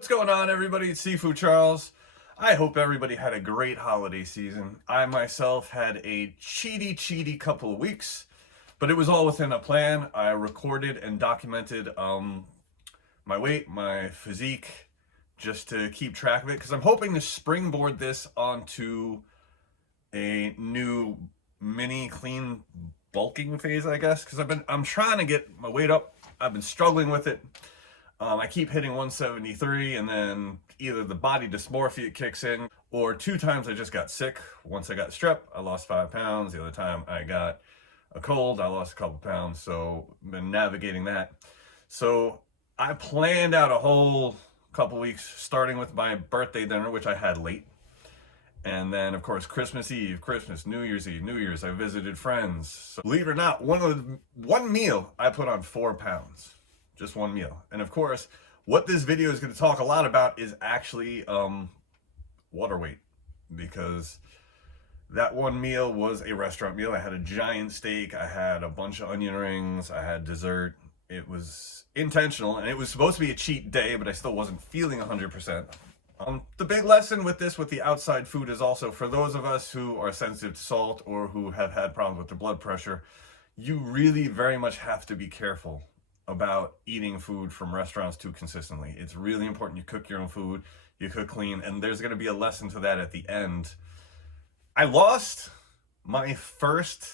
What's going on, everybody? It's Sifu Charles. I hope everybody had a great holiday season. I myself had a cheaty couple of weeks, but it was all within a plan. I recorded and documented my weight, my physique, just to keep track of it, because I'm hoping to springboard this onto a new mini clean bulking phase, I guess, because I'm trying to get my weight up. I've been struggling with it. I keep hitting 173, and then either the body dysmorphia kicks in, or 2 times I just got sick. Once I got strep, I lost 5 pounds. The other time I got a cold, I lost a couple pounds. So I've been navigating that. So I planned out a whole couple weeks, starting with my birthday dinner, which I had late. And then, of course, Christmas Eve, Christmas, New Year's Eve, New Year's, I visited friends. So believe it or not, one meal I put on 4 pounds. Just one meal. And of course, what this video is going to talk a lot about is actually water weight, because that one meal was a restaurant meal. I had a giant steak, I had a bunch of onion rings, I had dessert. It was intentional, and it was supposed to be a cheat day, but I still wasn't feeling 100%. The big lesson with this, with the outside food, is also for those of us who are sensitive to salt or who have had problems with their blood pressure, you really very much have to be careful about eating food from restaurants too consistently. It's really important you cook your own food, you cook clean, and there's going to be a lesson to that at the end. I lost my first,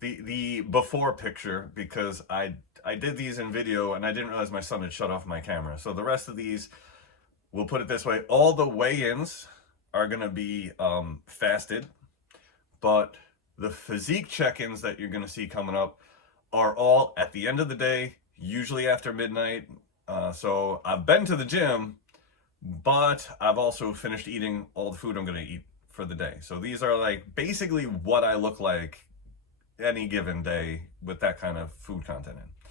the before picture, because I did these in video and I didn't realize my son had shut off my camera. So the rest of these, we'll put it this way, all the weigh-ins are going to be fasted, but the physique check-ins that you're going to see coming up are all at the end of the day, usually after midnight. So I've been to the gym, but I've also finished eating all the food I'm going to eat for the day. So these are like basically what I look like any given day with that kind of food content in.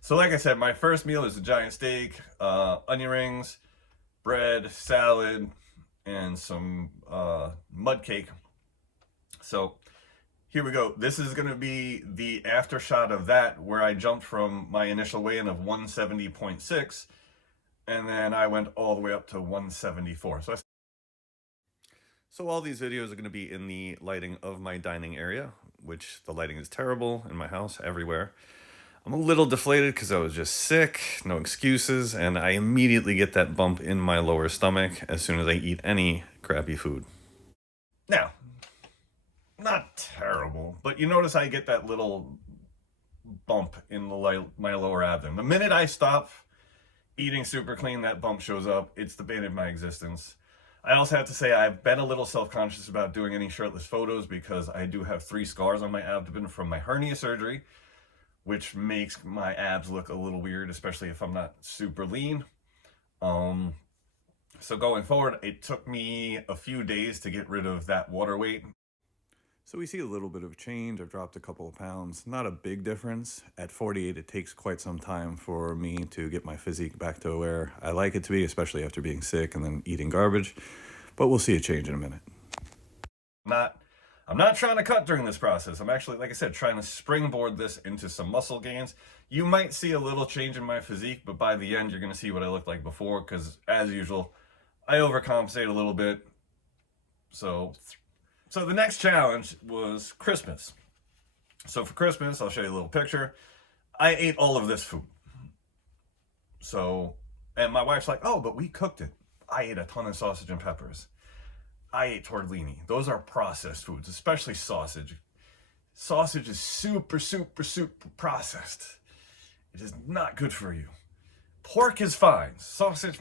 So like I said, my first meal is a giant steak, onion rings, bread, salad, and some mud cake. So here we go. This is going to be the after shot of that, where I jumped from my initial weigh-in of 170.6, and then I went all the way up to 174. So all these videos are going to be in the lighting of my dining area, which the lighting is terrible in my house everywhere. I'm a little deflated because I was just sick, no excuses, and I immediately get that bump in my lower stomach as soon as I eat any crappy food. Now, not terrible, but you notice I get that little bump in my lower abdomen. The minute I stop eating super clean, that bump shows up. It's the bane of my existence. I also have to say I've been a little self-conscious about doing any shirtless photos, because I do have 3 scars on my abdomen from my hernia surgery, which makes my abs look a little weird, especially if I'm not super lean. So going forward, it took me a few days to get rid of that water weight. So we see a little bit of change. I've dropped a couple of pounds. Not a big difference. At 48, it takes quite some time for me to get my physique back to where I like it to be, especially after being sick and then eating garbage. But we'll see a change in a minute. I'm not trying to cut during this process. I'm actually, like I said, trying to springboard this into some muscle gains. You might see a little change in my physique, but by the end, you're going to see what I looked like before, because as usual, I overcompensate a little bit. So the next challenge was Christmas. So for Christmas, I'll show you a little picture. I ate all of this food. So, and my wife's like, oh, but we cooked it. I ate a ton of sausage and peppers. I ate tortellini. Those are processed foods, especially sausage. Sausage is super processed. It is not good for you. Pork is fine. Sausage,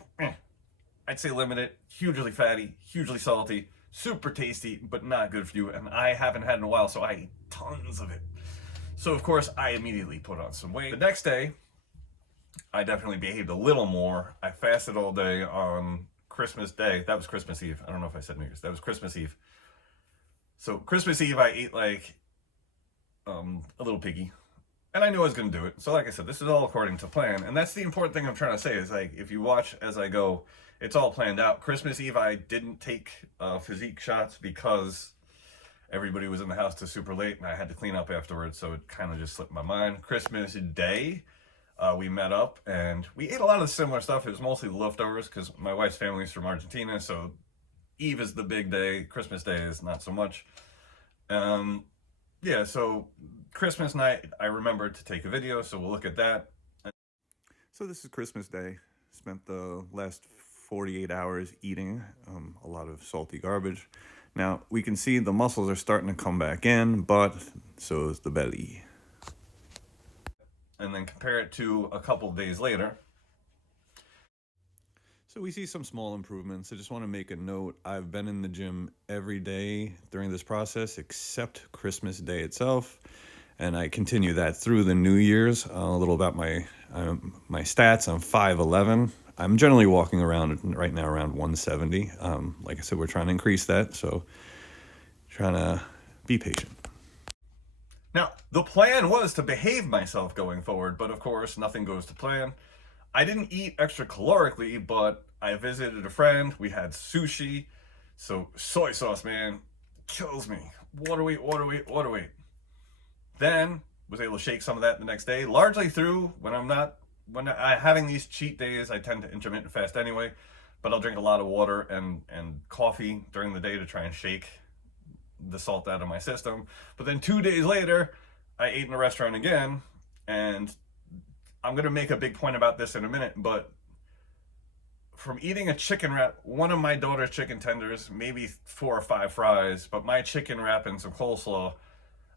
I'd say limited. Hugely fatty, hugely salty. Super tasty, but not good for you, and I haven't had in a while, so I ate tons of it. So of course, I immediately put on some weight. The next day, I definitely behaved a little more. I fasted all day on Christmas Day. That was Christmas Eve. I don't know if I said New Year's. That was Christmas Eve. So Christmas Eve, I ate like a little piggy, and I knew I was going to do it. So like I said, this is all according to plan, and that's the important thing I'm trying to say, is like, if you watch as I go, it's all planned out. Christmas Eve, I didn't take physique shots because everybody was in the house till super late and I had to clean up afterwards, so it kind of just slipped my mind. Christmas Day, we met up and we ate a lot of similar stuff. It was mostly leftovers because my wife's family is from Argentina, so Eve is the big day. Christmas Day is not so much. Um, yeah, so Christmas night, I remembered to take a video, so we'll look at that. So this is Christmas Day. Spent the last 48 hours eating a lot of salty garbage. Now, we can see the muscles are starting to come back in, but so is the belly. And then compare it to a couple days later. So we see some small improvements. I just want to make a note. I've been in the gym every day during this process except Christmas Day itself. And I continue that through the New Year's. A little about my stats. I'm 5'11". I'm generally walking around right now around 170. Like I said, we're trying to increase that. So trying to be patient. Now, the plan was to behave myself going forward, but of course, nothing goes to plan. I didn't eat extra calorically, but I visited a friend. We had sushi. So soy sauce, man, kills me. Water weight. Then was able to shake some of that the next day, largely through when I having these cheat days, I tend to intermittent fast anyway, but I'll drink a lot of water and coffee during the day to try and shake the salt out of my system. But then 2 days later, I ate in a restaurant again, and I'm going to make a big point about this in a minute, but from eating a chicken wrap, one of my daughter's chicken tenders, maybe 4 or 5 fries, but my chicken wrap and some coleslaw,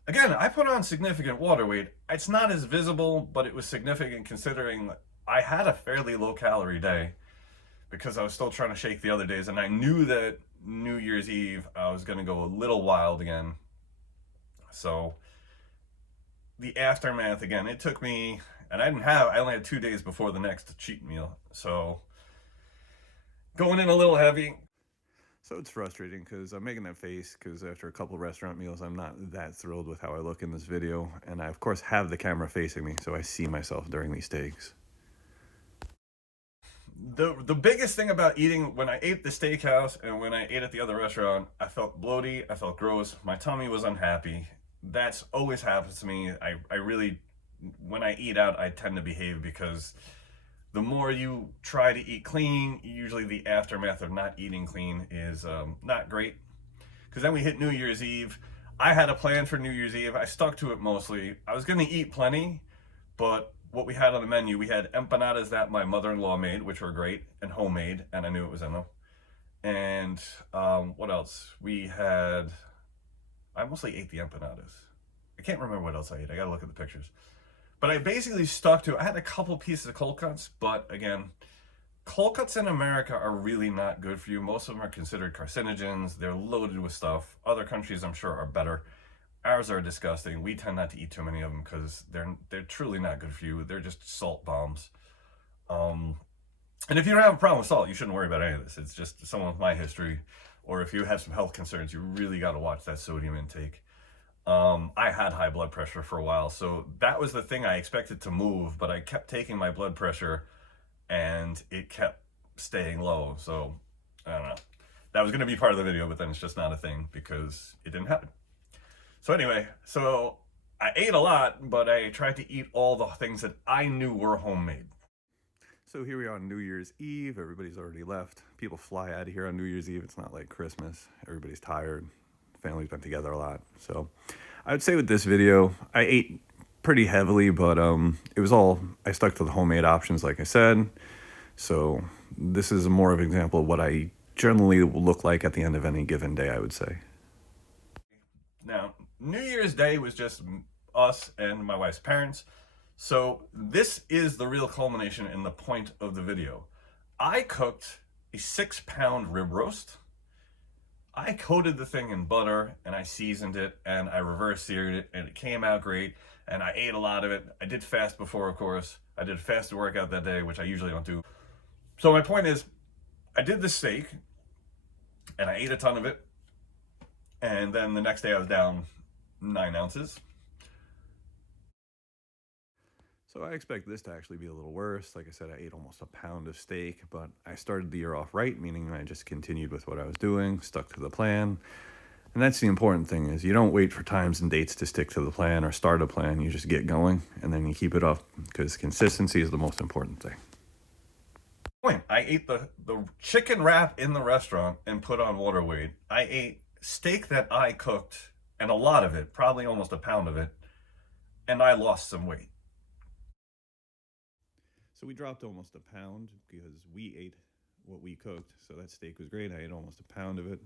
again, I put on significant water weight. It's not as visible, but it was significant considering I had a fairly low calorie day because I was still trying to shake the other days, and I knew that New Year's Eve I was going to go a little wild again. So the aftermath, again, it took me, and I only had 2 days before the next cheat meal. So going in a little heavy. So it's frustrating because I'm making that face because after a couple restaurant meals, I'm not that thrilled with how I look in this video. And I, of course, have the camera facing me, so I see myself during these takes. The biggest thing about eating, when I ate the steakhouse and when I ate at the other restaurant, I felt bloaty, I felt gross, my tummy was unhappy. That's always happens to me. I really, when I eat out, I tend to behave because the more you try to eat clean, usually the aftermath of not eating clean is not great. Because then we hit New Year's Eve. I had a plan for New Year's Eve. I stuck to it mostly. I was going to eat plenty, but what we had on the menu, we had empanadas that my mother-in-law made, which were great, and homemade, and I knew it was in them. And what else? I mostly ate the empanadas. I can't remember what else I ate. I gotta look at the pictures. But I basically stuck to, I had a couple pieces of cold cuts, but again, cold cuts in America are really not good for you. Most of them are considered carcinogens. They're loaded with stuff. Other countries, I'm sure, are better. Ours are disgusting. We tend not to eat too many of them because they're truly not good for you. They're just salt bombs. And if you don't have a problem with salt, you shouldn't worry about any of this. It's just someone with my history, or if you have some health concerns, you really got to watch that sodium intake. I had high blood pressure for a while, so that was the thing I expected to move, but I kept taking my blood pressure and it kept staying low. So I don't know. That was going to be part of the video, but then it's just not a thing because it didn't happen. So anyway, so I ate a lot, but I tried to eat all the things that I knew were homemade. So here we are on New Year's Eve. Everybody's already left. People fly out of here on New Year's Eve. It's not like Christmas. Everybody's tired. Family's been together a lot. So I would say with this video, I ate pretty heavily, but I stuck to the homemade options, like I said. So this is more of an example of what I generally look like at the end of any given day, I would say. Now, New Year's Day was just us and my wife's parents. So this is the real culmination and the point of the video. I cooked a 6-pound rib roast. I coated the thing in butter and I seasoned it and I reverse seared it and it came out great and I ate a lot of it. I did fast before, of course. I did a fasted workout that day, which I usually don't do. So my point is, I did the steak and I ate a ton of it. And then the next day I was down 9 ounces. So I expect this to actually be a little worse. Like I said, I ate almost a pound of steak, but I started the year off right, meaning I just continued with what I was doing, stuck to the plan. And that's the important thing, is you don't wait for times and dates to stick to the plan or start a plan. You just get going and then you keep it up, because consistency is the most important thing. I ate the chicken wrap in the restaurant and put on water weight. I ate steak that I cooked, and a lot of it, probably almost a pound of it, and I lost some weight. So we dropped almost a pound because we ate what we cooked. So that steak was great. I ate almost a pound of it.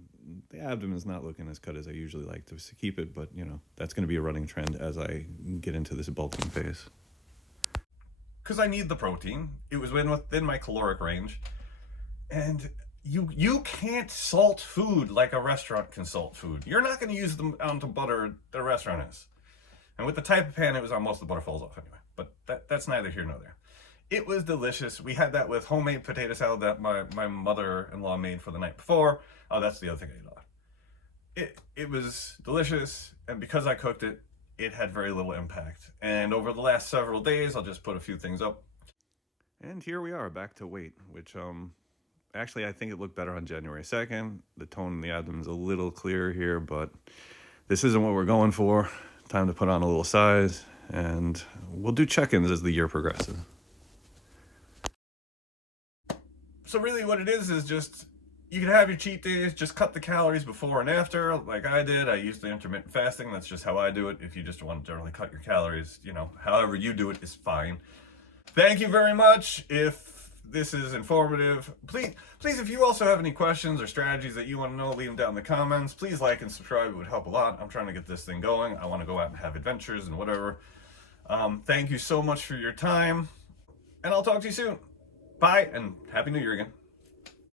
The abdomen's not looking as cut as I usually like to keep it, but that's going to be a running trend as I get into this bulking phase. Because I need the protein. It was within my caloric range. And you can't salt food like a restaurant can salt food. You're not going to use the amount of butter the restaurant is. And with the type of pan it was on, most of the butter falls off anyway. But that's neither here nor there. It was delicious. We had that with homemade potato salad that my mother-in-law made for the night before. Oh, that's the other thing I ate off. It was delicious, and because I cooked it, it had very little impact. And over the last several days, I'll just put a few things up. And here we are, back to weight, which actually I think it looked better on January 2nd. The tone in the abdomen is a little clearer here, but this isn't what we're going for. Time to put on a little size, and we'll do check-ins as the year progresses. So really what it is just, you can have your cheat days, just cut the calories before and after, like I did. I used the intermittent fasting. That's just how I do it. If you just want to generally cut your calories, however you do it is fine. Thank you very much. If this is informative, please, if you also have any questions or strategies that you want to know, leave them down in the comments. Please like and subscribe. It would help a lot. I'm trying to get this thing going. I want to go out and have adventures and whatever. Thank you so much for your time, and I'll talk to you soon. Bye, and Happy New Year again.